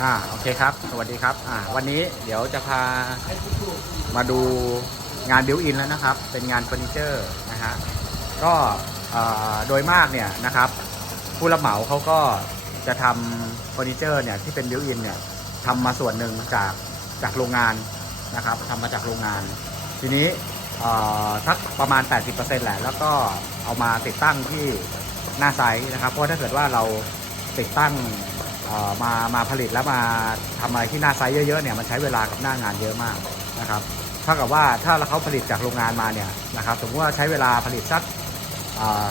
อ่าโอเคครับ สวัสดีครับอ่าวันนี้เดี๋ยวจะพามาดูงานบิวอินแล้วนะครับ เป็นงานเฟอร์นิเจอร์นะฮะก็อ่อโดยมากเนี่ยนะครับ ผู้รับเหมาเขาก็จะทำเฟอร์นิเจอร์เนี่ยที่เป็นบิวอินเนี่ยทำมาส่วนหนึ่งจากจากโรงงานนะครับทำมาจากโรงงาน ทีนี้เอ่อสักประมาณ 80%แหละ แล้วก็เอามาติดตั้งที่หน้าไซต์นะครับ เพราะถ้าเกิดว่าเราติดตั้ง มามาผลิตแล้วมาทำอะไรที่หน้าไซต์เยอะๆเนี่ยมันใช้เวลากับหน้างานเยอะมากนะครับเท่ากับว่าถ้าเขาผลิตจากโรงงานมาเนี่ยนะครับสมมติว่าใช้เวลาผลิตสักเอ่อ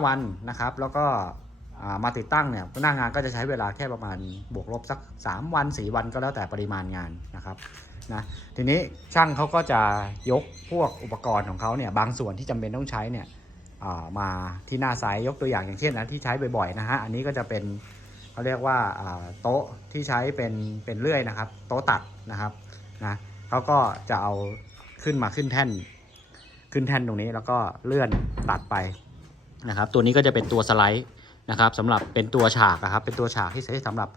15วันนะครับ แล้วก็อ่ามาติดตั้งเนี่ยหน้างานก็จะใช้เวลาแค่ประมาณบวกลบสัก 3 วัน 4 วันก็แล้วแต่ปริมาณงานนะครับนะทีนี้ช่างเขาก็จะยกพวกอุปกรณ์ของเขาเนี่ยบางส่วนที่จำเป็นต้องใช้เนี่ยอ่ามาที่หน้าไซต์ยกตัวอย่างอย่างเช่นนะที่ใช้บ่อยๆนะฮะอันนี้ก็จะเป็น เขาเรียกว่าโต๊ะที่ใช้เป็นเป็นเลื่อยนะครับ โต๊ะตัดนะครับนะเขาก็จะเอาขึ้นมาขึ้นแท่น ขึ้นแท่นตรงนี้แล้วก็เลื่อนตัดไปนะครับ ตัวนี้ก็จะเป็นตัวสไลด์นะครับสำหรับเป็นตัวฉากอะครับ เป็นตัวฉากที่ใช้สำหรับ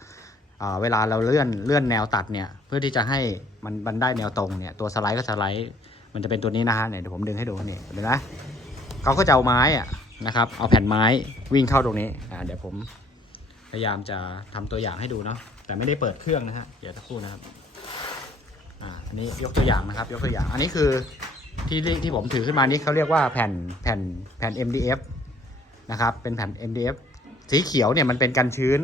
เวลาเราเลื่อนเลื่อนแนวตัดเนี่ยเพื่อที่จะให้มันมันได้แนวตรงเนี่ยตัวสไลด์ก็สไลด์มันจะเป็นตัวนี้นะฮะเนี่ยเดี๋ยวผมดึงให้ดูนี่เห็นไหมเขาก็จะเอาไม้อะนะครับ เอาแผ่นไม้วิ่งเข้าตรงนี้อ่าเดี๋ยวผม พยายามจะทำตัวอย่างให้ดูเนาะแต่ไม่ได้เปิดเครื่องนะฮะเดี๋ยวสักครู่นะครับอ่าอันนี้ยกตัวอย่างนะครับ ยกตัวอย่าง อันนี้คือที่ที่ผมถือขึ้นมานี้เขาเรียกว่าแผ่นแผ่นแผ่น MDF นะครับเป็นแผ่น MDF สีเขียวเนี่ยมันเป็นกันชื้น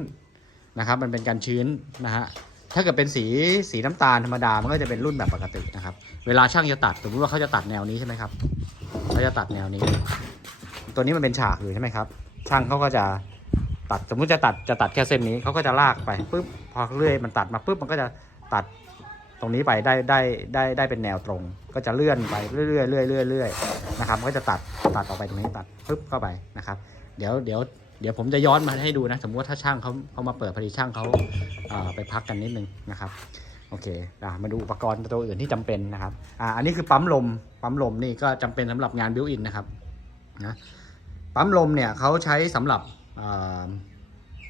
นะครับ มันเป็นการชื้นนะฮะถ้าเกิดเป็นสีสีน้ำตาลธรรมดา มันก็จะเป็นรุ่นแบบปกตินะครับ เวลาช่างจะตัดสมมติว่าเขาจะตัดแนวนี้ใช่ไหมครับเขาจะตัดแนวนี้ ตัวนี้มันเป็นฉากอยู่ใช่ไหมครับ ช่างเขาก็จะ ตัดสมมุติจะตัดจะตัดแค่เส้นนี้เขาก็จะลากไปปุ๊บพอเลื่อยมันตัดมาปุ๊บมันก็จะตัดตรงนี้ไปได้ได้ได้ได้เป็นแนวตรง ก็จะเลื่อนไปเรื่อยเรื่อยเรื่อยเรื่อยนะครับก็จะตัดตัดออกไปตรงนี้ตัดปุ๊บเข้าไปนะครับ เดี๋ยวเดี๋ยวเดี๋ยวผมจะย้อนมาให้ดูนะ สมมติถ้าช่างเขาเขามาเปิดพอดีช่างเขาไปพักกันนิดนึงนะครับโอเคมาดูอุปกรณ์ตัวอื่นที่จำเป็นนะครับอ่าอันนี้คือปั๊มลมปั๊มลมนี่ก็จำเป็นสำหรับงานบิวอินนะครับนะปั๊มลมเนี่ยเขาใช้สำหรับ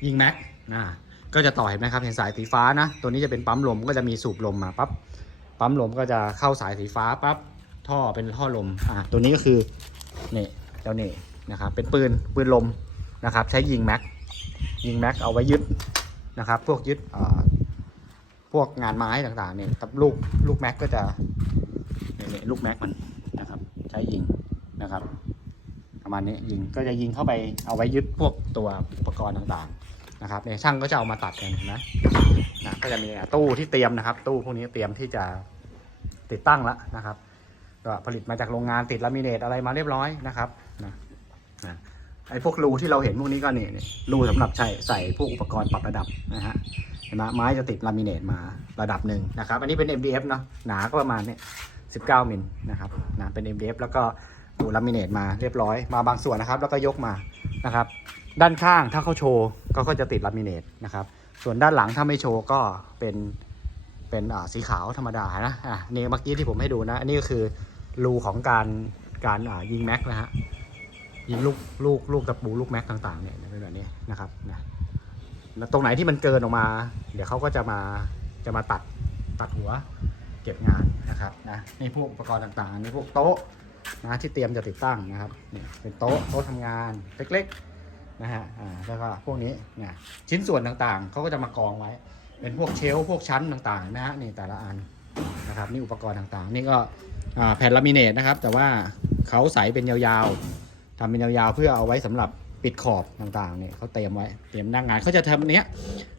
ยิงแม็กนะก็จะต่อเห็นไหมครับเห็นสายสีฟ้านะ ตัวนี้จะเป็นปั๊มลมก็จะมีสูบลมมาปั๊บปั๊มลมก็จะเข้าสายสีฟ้าปั๊บท่อเป็นท่อลมอ่าตัวนี้ก็คือนี่เจ้านี่นะครับเป็นปืนปืนลมนะครับ ใช้ยิงแม็กยิงแม็กเอาไว้ยึดนะครับ พวกยึดอ่อพวกงานไม้ต่างๆเนี่ยกับลูกลูกแม็กก็จะเนี่ยเนี่ยลูกแม็กมันนะครับ ใช้ยิงนะครับ ประมาณนี้ยิงก็จะยิงเข้าไปเอาไว้ยึดพวกตัวอุปกรณ์ต่างๆนะครับเนี่ยช่างก็จะเอามาตัดกันนะนะก็จะมีตู้ที่เตรียมนะครับ ตู้พวกนี้เตรียมที่จะติดตั้งแล้วนะครับก็ผลิตมาจากโรงงานติดลามิเนตอะไรมาเรียบร้อยนะครับนะนะไอ้พวกรูที่เราเห็นพวกนี้ก็นี่รูสำหรับใส่ใส่พวกอุปกรณ์ปรับระดับนะฮะเห็นไหมไม้จะติดลามิเนตมาระดับหนึ่งนะครับ อันนี้เป็น MDF เนาะหนาก็ประมาณเนี่ย19มิลนะครับนะเป็น MDF แล้วก็ ปูลามิเนตมาเรียบร้อยมาบางส่วนนะครับ แล้วก็ยกมานะครับ ด้านข้างถ้าเขาโชว์ก็ก็จะติดลามิเนตนะครับ ส่วนด้านหลังถ้าไม่โชว์ก็เป็นเป็นสีขาวธรรมดานะอะนี่เมื่อกี้ที่ผมให้ดูนะ อันนี้ก็คือรูของการการยิงแม็กนะฮะยิงลูกลูกลูกตะปูลูกแม็กต่างๆเนี่ยเป็นแบบนี้นะครับนะตรงไหนที่มันเกินออกมา เดี๋ยวเขาก็จะมาจะมาตัดตัดหัวเก็บงานนะครับนะนี่พวกอุปกรณ์ต่างๆนี่พวกโต๊ะ นะที่เตรียมจะติดตั้งนะครับนี่เป็นโต๊ะโต๊ะทำงานเล็กๆนะฮะอ่าแล้วก็พวกนี้เนี่ยชิ้นส่วนต่างๆเขาก็จะมากองไว้ เป็นพวกเชลพวกชั้นต่างๆนะฮะนี่แต่ละอันนะครับนี่อุปกรณ์ต่างๆ นี่ก็แผ่นลามิเนตนะครับ แต่ว่าเขาใสเป็นยาวๆทำเป็นยาวๆ เพื่อเอาไว้สำหรับปิดขอบต่างๆเนี่ยเขาเตรียมไว้เตรียมหน้างงานเขาจะทำเนี้ย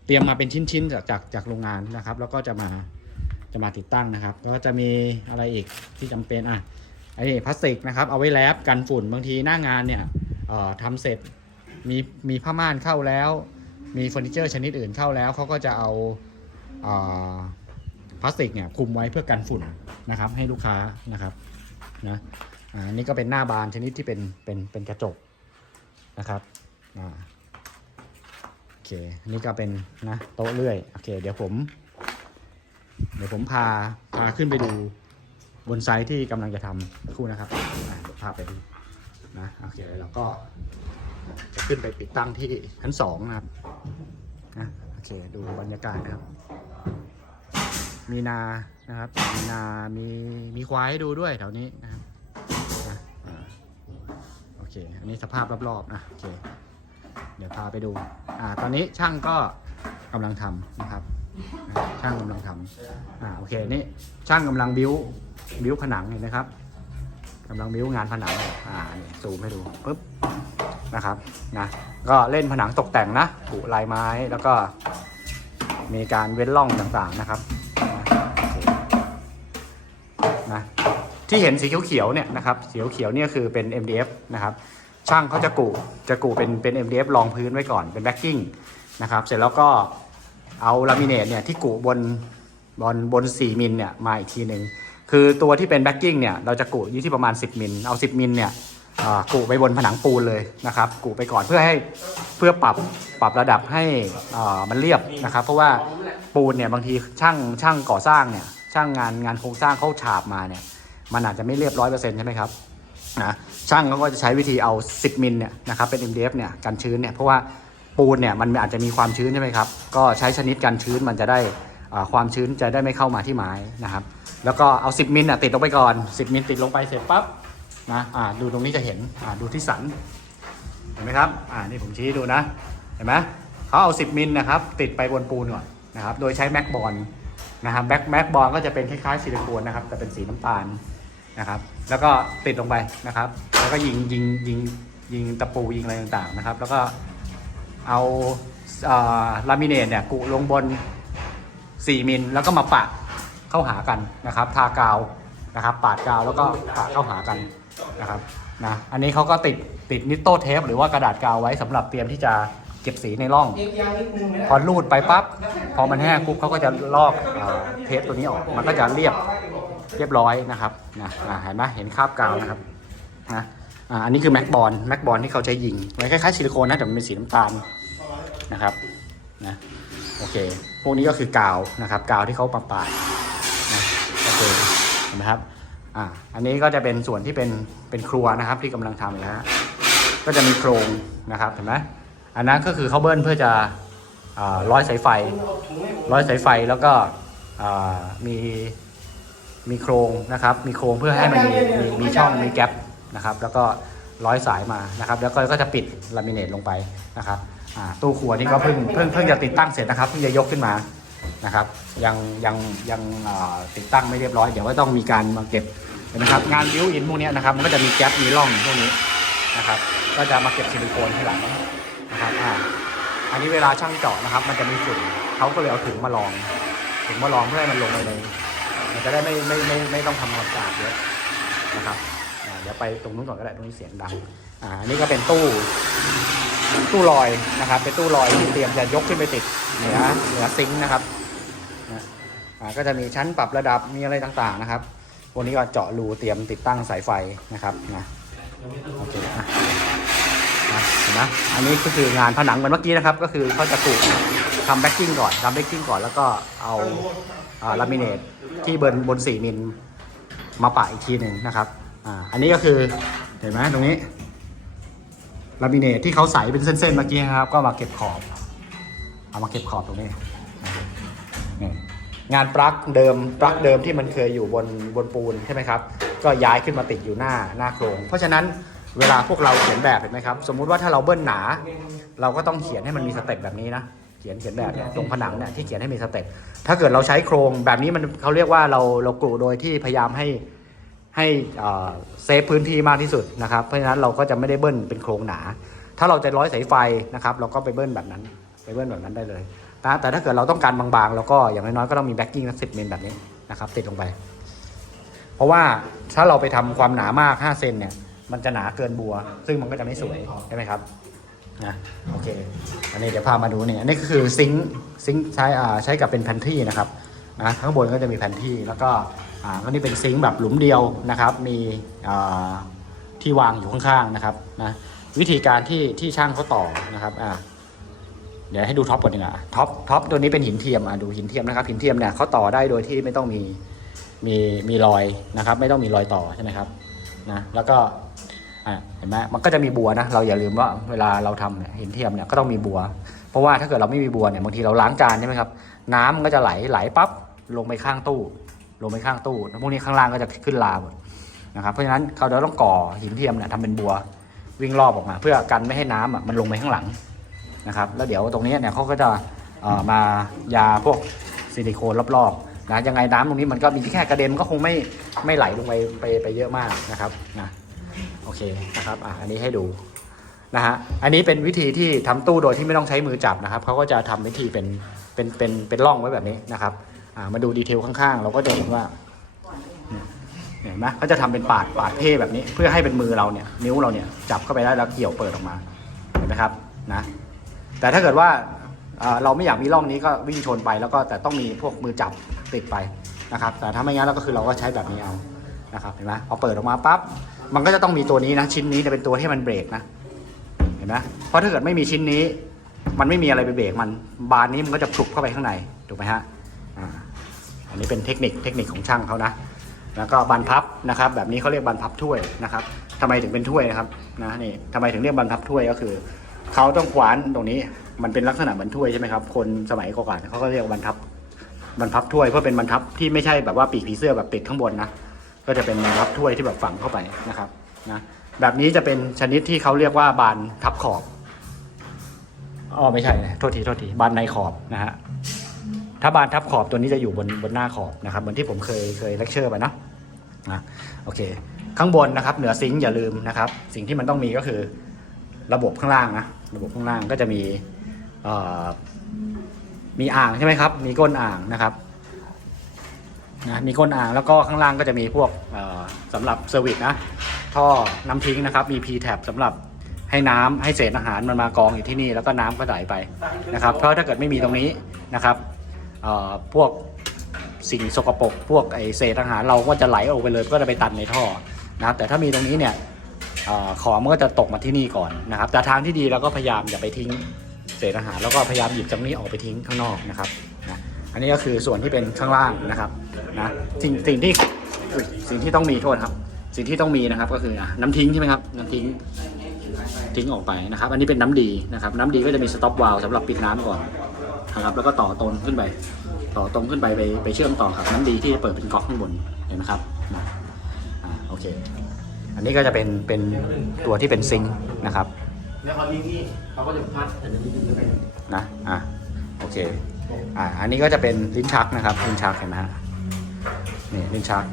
เตรียมมาเป็นชิ้นๆจากจากจากโรงงานนะครับ แล้วก็จะมาจะมาติดตั้งนะครับ ก็จะมีอะไรอีกที่จำเป็นอะ ไอ้นี่พลาสติกนะครับเอาไว้แรปกันฝุ่นบางทีหน้างานเนี่ยทำเสร็จมีมีผ้าม่านเข้าแล้ว มีเฟอร์นิเจอร์ชนิดอื่นเข้าแล้วเขาก็จะเอาพลาสติกเนี่ยคลุมไว้เพื่อกันฝุ่นนะครับให้ลูกค้านะครับนะอันนี้ก็เป็นหน้าบานชนิดที่เป็นเป็นเป็นกระจกนะครับอ่าโอเคอันนี้ก็เป็นนะโต๊ะเลื่อยโอเคเดี๋ยวผม เดี๋ยวผมพาพาขึ้นไปดู บนไซต์ที่กำลังจะทำคู่นะครับอ่าพาไปดูนะโอเคแล้วก็จะขึ้นไปติดตั้งที่ชั้นสองนะครับนะเคดูบรรยากาศนะครับ มีนานะครับ มีนา มีมีควายให้ดูด้วยแถวนี้นะครับนะโอเค อันนี้สภาพรอบๆนะโอเค เดี๋ยวพาไปดูอ่าตอนนี้ช่างก็กำลังทำนะครับ ช่างกำลังทำอ่าโอเคนี่ช่างกำลังบิ้ว บิ้วผนังเห็นไหมครับกำลังบิ้วงานผนังอ่านี่ซูมให้ดูปึ๊บนะครับนะก็เล่นผนังตกแต่งนะผูลายไม้แล้วก็มีการเว้นร่องต่างๆนะครับนะโอเคนะที่เห็นสีเขียวๆเนี่ยนะครับสีเขียวๆเนี่ยคือเป็น MDF นะครับช่างเขาจะกูจะกูเป็นเป็น MDF รองพื้นไว้ก่อนเป็นแบ็กกิ้งนะครับเสร็จแล้วก็เอาลามิเนตเนี่ยที่กูบนบนบน 4มิลเนี่ยมาอีกทีหนึ่ง คือตัวที่เป็นแบ็กกิ้งเนี่ยเราจะกูอยู่ที่ประมาณ 10มิลเอา 10มิลเนี่ยกูไปบนผนังปูนเลยนะครับกูไปก่อนเพื่อให้เพื่อปรับปรับระดับให้มันเรียบนะครับ เพราะว่าปูนเนี่ยบางทีช่างช่างก่อสร้างเนี่ยช่างงานงานโครงสร้างเขาฉาบมาเนี่ยมันอาจจะไม่เรียบร้อยเปอร์เซ็นต์ใช่ไหมครับนะช่างเขาก็จะใช้วิธีเอา 10มิลเนี่ยนะครับเป็น MDF เนี่ยกันชื้นเนี่ยเพราะว่าปูนเนี่ยมันอาจจะมีความชื้นใช่ไหมครับก็ใช้ชนิดกันชื้นมันจะได้ความชื้นจะได้ไม่เข้ามาที่ไม้นะครับ แล้วก็เอา 10มิลน่ะติดลงไปก่อน 10มิลติดลงไปเสร็จปั๊บนะอ่าดูตรงนี้จะเห็นอ่าดูที่สันเห็นไหมครับอ่านี่ผมชี้ให้ดูนะเห็นไหมเขาเอา 10มิลนะครับติดไปบนปูนก่อนนะครับโดยใช้แม็กบอลนะครับแม็กแม็กบอลก็จะเป็นคล้ายๆซิลิโคนนะครับแต่เป็นสีน้ำตาลนะครับแล้วก็ติดลงไปนะครับ แล้วก็ยิงยิงยิงยิงตะปูยิงอะไรต่างๆนะครับ แล้วก็เอาลามิเนตเนี่ยกุลงบน 4มิลแล้วก็มาปะ เข้าหากันนะครับ ทากาวนะครับ ปาดกาวแล้วก็ปะเข้าหากันนะครับนะอันนี้เขาก็ติดติดนิตโต้เทปหรือว่ากระดาษกาวไว้สำหรับเตรียมที่จะเก็บสีในร่องเอียงยางนิดนึงไหมพอรูดไปปั๊บพอมันแห้งปุ๊บเขาก็จะลอกเทปตัวนี้ออก มันก็จะเรียบเรียบร้อยนะครับนะเห็นไหมเห็นคราบกาวนะครับนะอันนี้คือแม็กบอลแม็กบอลที่เขาใช้ยิงไว้คล้ายๆซิลิโคนนะแต่มันเป็นสีน้ำตาลนะครับนะโอเค พวกนี้ก็คือกาวนะครับ กาวที่เขาปะปาด เคเห็นไหมครับอ่าอันนี้ก็จะเป็นส่วนที่เป็นเป็นครัวนะครับที่กำลังทำอยู่นะฮะก็จะมีโครงนะครับเห็นไหมอันนั้นก็คือเขาเบิ้ลเพื่อจะอ่าร้อยสายไฟ ร้อยสายไฟแล้วก็อ่ามีมีโครงนะครับ มีโครงเพื่อให้มันมีมีมีช่องมีแกลบนะครับ แล้วก็ร้อยสายมานะครับ แล้วก็ก็จะปิดลามิเนตลงไปนะครับอ่าตู้ครัวนี่ก็เพิ่งเพิ่งเพิ่งจะติดตั้งเสร็จนะครับเพิ่งจะยกขึ้นมา นะครับ ยังยังยังติดตั้งไม่เรียบร้อย เดี๋ยวก็ต้องมีการมาเก็บนะครับงานบิวอินพวกนี้นะครับมันก็จะมีแกลบมีร่องพวกนี้นะครับ ก็จะมาเก็บซิลิโคนที่หลังนะครับอ่าอันนี้เวลาช่างเจาะนะครับ มันจะมีฝุ่นเขาก็เลยเอาถุงมาลองถุงมาลองเพื่อให้มันลงไปในมันจะได้ไม่ไม่ไม่ไม่ต้องทำความสะอาดเยอะนะครับเดี๋ยวไปตรงนู้นก่อนก็ได้ตรงนี้เสียงดังอ่าอันนี้ก็เป็นตู้ตู้ลอยนะครับ เป็นตู้ลอยที่เตรียมจะยกขึ้นไปติด เหนือเหนือซิงค์นะครับนะก็จะมีชั้นปรับระดับมีอะไรต่างๆนะครับวันนี้ก็เจาะรูเตรียมติดตั้งสายไฟนะครับนะโอเคอะนะเห็นไหมอันนี้ก็คืองานผนังเหมือนเมื่อกี้นะครับ ก็คือเขาจะถูกทำแบ็กกิ้งก่อนทำแบ็กกิ้งก่อนแล้วก็เอาลามิเนตที่เบิร์นบน4มิลมาปะอีกทีหนึ่งนะครับอ่าอันนี้ก็คือเห็นไหมตรงนี้ลามิเนตที่เขาใส่เป็นเส้นๆเมื่อกี้นะครับ ก็มาเก็บขอบ เอามาเก็บขอบตรงนี้นี่งานปลั๊กเดิมปลั๊กเดิมที่มันเคยอยู่บนบนปูนใช่ไหมครับ ก็ย้ายขึ้นมาติดอยู่หน้าหน้าโครง เพราะฉะนั้นเวลาพวกเราเขียนแบบเห็นไหมครับ สมมุติว่าถ้าเราเบิ้ลหนา เราก็ต้องเขียนให้มันมีสเต็ปแบบนี้นะเขียนเขียนแบบเนี่ยตรงผนังเนี่ยที่เขียนให้มีสเต็ปถ้าเกิดเราใช้โครงแบบนี้มันเขาเรียกว่าเราเรากรูโดยที่พยายามให้ให้เซฟพื้นที่มากที่สุดนะครับ เพราะฉะนั้นเราก็จะไม่ได้เบิ้ลเป็นโครงหนา ถ้าเราจะร้อยสายไฟนะครับ เราก็ไปเบิ้ลแบบนั้น ไปเบิ้ลแบบนั้นได้เลยนะแต่ถ้าเกิดเราต้องการบางๆเราก็อย่างน้อยๆก็ต้องมีแบ็กกิ้งสักสิบมิลแบบนี้นะครับติดลงไป เพราะว่าถ้าเราไปทำความหนามาก5เซนเนี่ยมันจะหนาเกินบัว ซึ่งมันก็จะไม่สวยใช่ไหมครับนะโอเค อันนี้เดี๋ยวพามาดูเนี่ยอันนี้ก็คือซิงค์ซิงค์ใช้อ่าใช้กับเป็นแพนทรีนะครับนะข้างบนก็จะมีแพนทรีแล้วก็อ่าก็นี่เป็นซิงค์แบบหลุมเดียวนะครับ มีอ่าที่วางอยู่ข้างๆนะครับนะวิธีการที่ที่ช่างเขาต่อนะครับอ่า เดี๋ยวให้ดูท็อปก่อนดีกว่าท็อปท็อปตัวนี้เป็นหินเทียมอะดูหินเทียมนะครับหินเทียมเนี่ยเขาต่อได้โดยที่ไม่ต้องมีมีมีรอยนะครับ ไม่ต้องมีรอยต่อใช่ไหมครับนะแล้วก็อะเห็นไหมมันก็จะมีบัวนะเราอย่าลืมว่าเวลาเราทำเนี่ยหินเทียมเนี่ยก็ต้องมีบัว เพราะว่าถ้าเกิดเราไม่มีบัวเนี่ยบางทีเราล้างจานใช่ไหมครับ น้ำมันก็จะไหลไหลปั๊บลงไปข้างตู้ ลงไปข้างตู้แล้วพวกนี้ข้างล่างก็จะขึ้นลาหมดนะครับเพราะฉะนั้นเขาจะต้องก่อหินเทียมเนี่ยทำเป็นบัววิ่งรอบออกมา เพื่อกันไม่ให้น้ำอะมันลงไปข้างหลัง นะครับแล้วเดี๋ยวตรงนี้เนี่ยเขาก็จะมายาพวกซิลิโคนรอบๆนะยังไงน้ำตรงนี้มันก็มีแค่กระเด็นก็คงไม่ไม่ไหลลงไปไปไปเยอะมากนะครับนะโอเคนะครับอะอันนี้ให้ดูนะฮะอันนี้เป็นวิธีที่ทำตู้โดยที่ไม่ต้องใช้มือจับนะครับเขาก็จะทำวิธีเป็นเป็นเป็นเป็นร่องไว้แบบนี้นะครับอ่ามาดูดีเทลข้างๆ เราก็จะเห็นว่าเห็นไหมเขาจะทำเป็นปาดปาดเพ่แบบนี้ เพื่อให้เป็นมือเราเนี่ยนิ้วเราเนี่ยจับเข้าไปได้แล้วเกี่ยวเปิดออกมาเห็นไหมครับนะ แต่ถ้าเกิดว่าเราไม่อยากมีร่องนี้ก็วิ่งชนไปแล้วก็แต่ต้องมีพวกมือจับติดไปนะครับ แต่ถ้าไม่งั้นเราก็คือเราก็ใช้แบบนี้เอานะครับเห็นไหมพอเปิดออกมาปั๊บมันก็จะต้องมีตัวนี้นะชิ้นนี้จะเป็นตัวที่มันเบรกนะเห็นไหมเพราะถ้าเกิดไม่มีชิ้นนี้ มันไม่มีอะไรไปเบรกมันบานนี้มันก็จะพลุกเข้าไปข้างในถูกไหมฮะอันนี้เป็นเทคนิคเทคนิคของช่างเขานะ แล้วก็บรรพับนะครับ แบบนี้เขาเรียกบรรพับถ้วยนะครับทำไมถึงเป็นถ้วยนะครับนะนี่ทำไมถึงเรียกบรรพับถ้วยก็คือ เขาต้องขวานตรงนี้ มันเป็นลักษณะเหมือนถ้วยใช่ไหมครับ คนสมัยก่อนเขาก็เรียกบรรทับบรรพับถ้วยเพื่อเป็นบรรทับที่ไม่ใช่แบบว่าปีกผีเสื้อแบบติดข้างบนนะ ก็จะเป็นบรรพับถ้วยที่แบบฝังเข้าไปนะครับนะแบบนี้จะเป็นชนิดที่เขาเรียกว่าบานทับขอบอ๋อไม่ใช่นะโทษทีโทษทีบานในขอบนะฮะถ้าบานทับขอบตัวนี้จะอยู่บนบนหน้าขอบนะครับเหมือนที่ผมเคยเคยเลคเชอร์ไปนะนะโอเค ข้างบนนะครับ เหนือซิงค์อย่าลืมนะครับ สิ่งที่มันต้องมีก็คือ ระบบข้างล่างนะระบบข้างล่างก็จะมีมีอ่างใช่ไหมครับ มีก้นอ่างนะครับนะมีก้นอ่างแล้วก็ข้างล่างก็จะมีพวกเอ่อสำหรับเซอร์วิสนะท่อน้ำทิ้งนะครับ มี P tab สำหรับให้น้ำให้เศษอาหารมันมากองอยู่ที่นี่ แล้วก็น้ำก็ไหลไปนะครับ เพราะถ้าเกิดไม่มีตรงนี้นะครับพวกสิ่งสกปรกพวกไอเศษอาหารเราก็จะไหลออกไปเลยก็จะไปตันในท่อนะครับแต่ถ้ามีตรงนี้เนี่ย ของมันก็จะตกมาที่นี่ก่อนนะครับ แต่ทางที่ดีเราก็พยายามอย่าไปทิ้งเศษอาหารแล้วก็พยายามหยิบจากนี้ออกไปทิ้งข้างนอกนะครับนะอันนี้ก็คือส่วนที่เป็นข้างล่างนะครับนะสิ่งสิ่งที่สิ่งที่ต้องมีโทษครับ สิ่งที่ต้องมีนะครับก็คือน้ำทิ้งใช่ไหมครับน้ำทิ้งทิ้งออกไปนะครับ อันนี้เป็นน้ำดีนะครับน้ำดีก็จะมีสต็อปวาลสำหรับปิดน้ำก่อนนะครับแล้วก็ต่อตรงขึ้นไป ต่อตรงขึ้นไปไปไปเชื่อมต่อกับน้ำดีที่จะเปิดเป็นก๊อกข้างบนเห็นไหมครับนะโอเค อันนี้ก็จะเป็นเป็นตัวที่เป็นซิงค์นะครับแล้วเขาที่นี่เขาก็จะพัดแต่ในนี้จะเป็นนะอ่าโอเคอ่าอันนี้ก็จะเป็นลิ้นชักนะครับลิ้นชักเห็นไหมฮะนี่ลิ้นชัก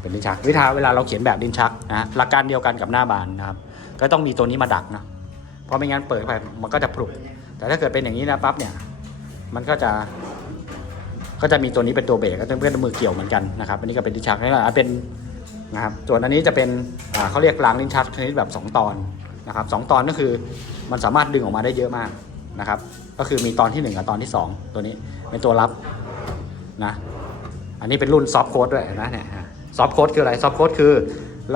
เป็นลิ้นชักวิธีเวลาเราเขียนแบบลิ้นชักนะหลักการเดียวกันกับหน้าบานนะครับ ก็ต้องมีตัวนี้มาดักนะเพราะไม่งั้นเปิดไปมันก็จะพลุกแต่ถ้าเกิดเป็นอย่างนี้นะปั๊บเนี่ยมันก็จะก็จะมีตัวนี้เป็นตัวเบรกก็ต้องเพื่อนมือเกี่ยวเหมือนกันนะครับ อันนี้ก็เป็นลิ้นชักนี่แหละเป็น นะครับส่วนอันนี้จะเป็นเขาเรียกรางลิ้นชักชนิดแบบ 2 ตอนนะครับสองตอนก็คือมันสามารถดึงออกมาได้เยอะมากนะครับ ก็คือมีตอนที่ 1 กับตอนที่ 2 ตัวนี้เป็นตัวรับนะอันนี้เป็นรุ่นซอฟโค้ดด้วยนไหมเนี่ยซอฟโค้ดคืออะไรซอฟโค้ดคือ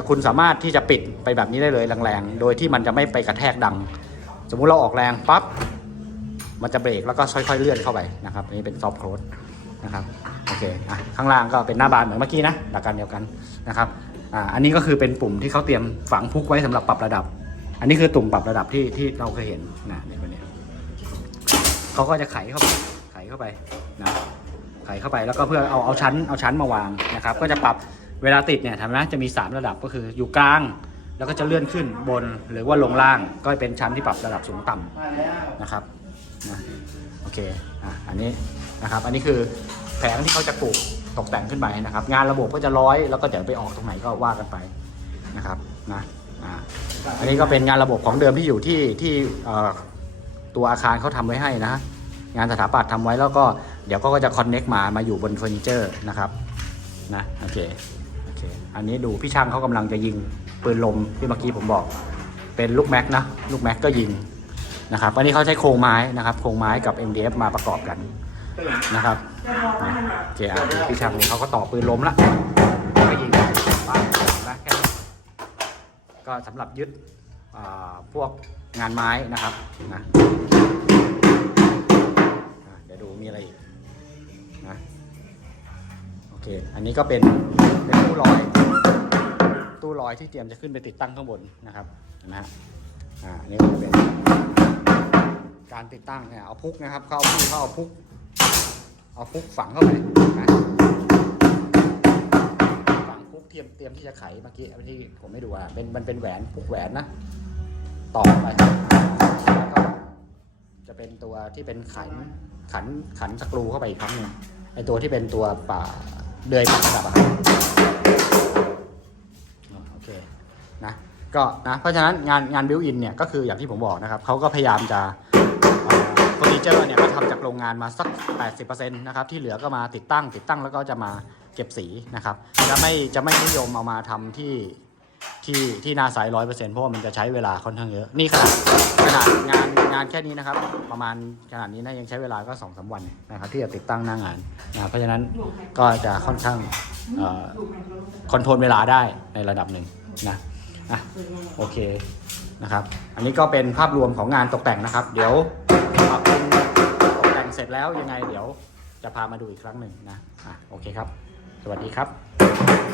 คุณสามารถที่จะปิดไปแบบนี้ได้เลยแรงๆ โดยที่มันจะไม่ไปกระแทกดัง สมมุติเราออกแรงปั๊บมันจะเบรกแล้วก็ค่อยๆเลื่อนเข้าไปนะครับอันนี้เป็นซอฟโค้ดนะครับ อเคอะข้างล่างก็เป็นหน้าบานเหมือนเมื่อกี้นะหลักการเดียวกันนะครับอ่าอันนี้ก็คือเป็นปุ่มที่เขาเตรียมฝังพุกไว้สำหรับปรับระดับ อันนี้คือตุ่มปรับระดับที่ที่เราเคยเห็นนะในตัวนี้เขาก็จะไขเข้าไปไขเข้าไปนะไขเข้าไปแล้วก็เพื่อเอาเอาชั้นเอาชั้นมาวางนะครับ ก็จะปรับเวลาติดเนี่ยทำนะจะมี 3 ระดับก็คืออยู่กลางแล้วก็จะเลื่อนขึ้นบนหรือว่าลงล่างก็เป็นชั้นที่ปรับระดับสูงต่ำนะครับนะโอเคอะอันนี้นะครับ อันนี้คือ แผงที่เขาจะปลูกตกแต่งขึ้นไปนะครับ งานระบบก็จะร้อยแล้วก็เดี๋ยวไปออกตรงไหนก็ว่ากันไปนะครับนะอ่าอันนี้ก็เป็นงานระบบของเดิมที่อยู่ที่ที่ตัวอาคารเขาทำไว้ให้นะ งานสถาปัตย์ทำไว้แล้วก็เดี๋ยวก็จะคอนเน็กมามาอยู่บนเฟอร์นิเจอร์นะครับนะโอเคโอเคอันนี้ดูพี่ช่างเขากำลังจะยิงปืนลมที่เมื่อกี้ผมบอก เป็นลูกแม็กนะลูกแม็กก็ยิงนะครับอันนี้เขาใช้โครงไม้นะครับโครงไม้กับ MDF มาประกอบกัน นะครับนะโอเคอะดูพี่ช่างเขาก็ต่อปืนล้มละก็ยิงปั๊บนะแค่ก็สำหรับยึดพวกงานไม้นะครับนะเดี๋ยวดูมีอะไรอีกนะโอเค อันนี้ก็เป็นเป็นตู้ลอย ตู้ลอยที่เตรียมจะขึ้นไปติดตั้งข้างบนนะครับนไหมฮะอ่านนี้ก็จะเป็นการติดตั้งเนี่ยเอาพุกนะครับ เข้าพี่เข้าพุก เอาพุกฝังเข้าไปนะฝังพุกเตรียมเตรียมที่จะไขเมื่อกี้ที่ผมไม่ดูอะเป็นมันเป็นแหวนพุกแหวนนะต่อไปแล้วก็จะเป็นตัวที่เป็นขันขันขันสกรูเข้าไปอีกครั้งหนึ่งไอตัวที่เป็นตัวป่าเดือยปากกระดับอะครับโอเคนะก็นะเพราะฉะนั้นงานงานบิวอินเนี่ยก็คืออย่างที่ผมบอกนะครับเขาก็พยายามจะเฟอร์นิเจอร์เนี่ยก็ทำจาก โรงงานมาสัก 80%นะครับที่เหลือก็มาติดตั้ง ติดตั้งแล้วก็จะมาเก็บสีนะครับจะไม่จะไม่นิยมเอามาทำที่ที่ที่นาไซร้อยเปอร์เซ็นต์เพราะว่ามันจะใช้เวลาค่อนข้างเยอะ นี่ขนาดขนาดงานงานแค่นี้นะครับ ประมาณขนาดนี้นะยังใช้เวลาก็สองสาวันนะครับ ที่จะติดตั้งหน้างานนะครับเพราะฉะนั้นก็จะค่อนข้างคอนโทรลเวลาได้ในระดับหนึ่งนะอะโอเคนะครับ อันนี้ก็เป็นภาพรวมของงานตกแต่งนะครับ เดี๋ยว เสร็จแล้วยังไงเดี๋ยวจะพามาดูอีกครั้งหนึ่งนะอะโอเคครับ สวัสดีครับ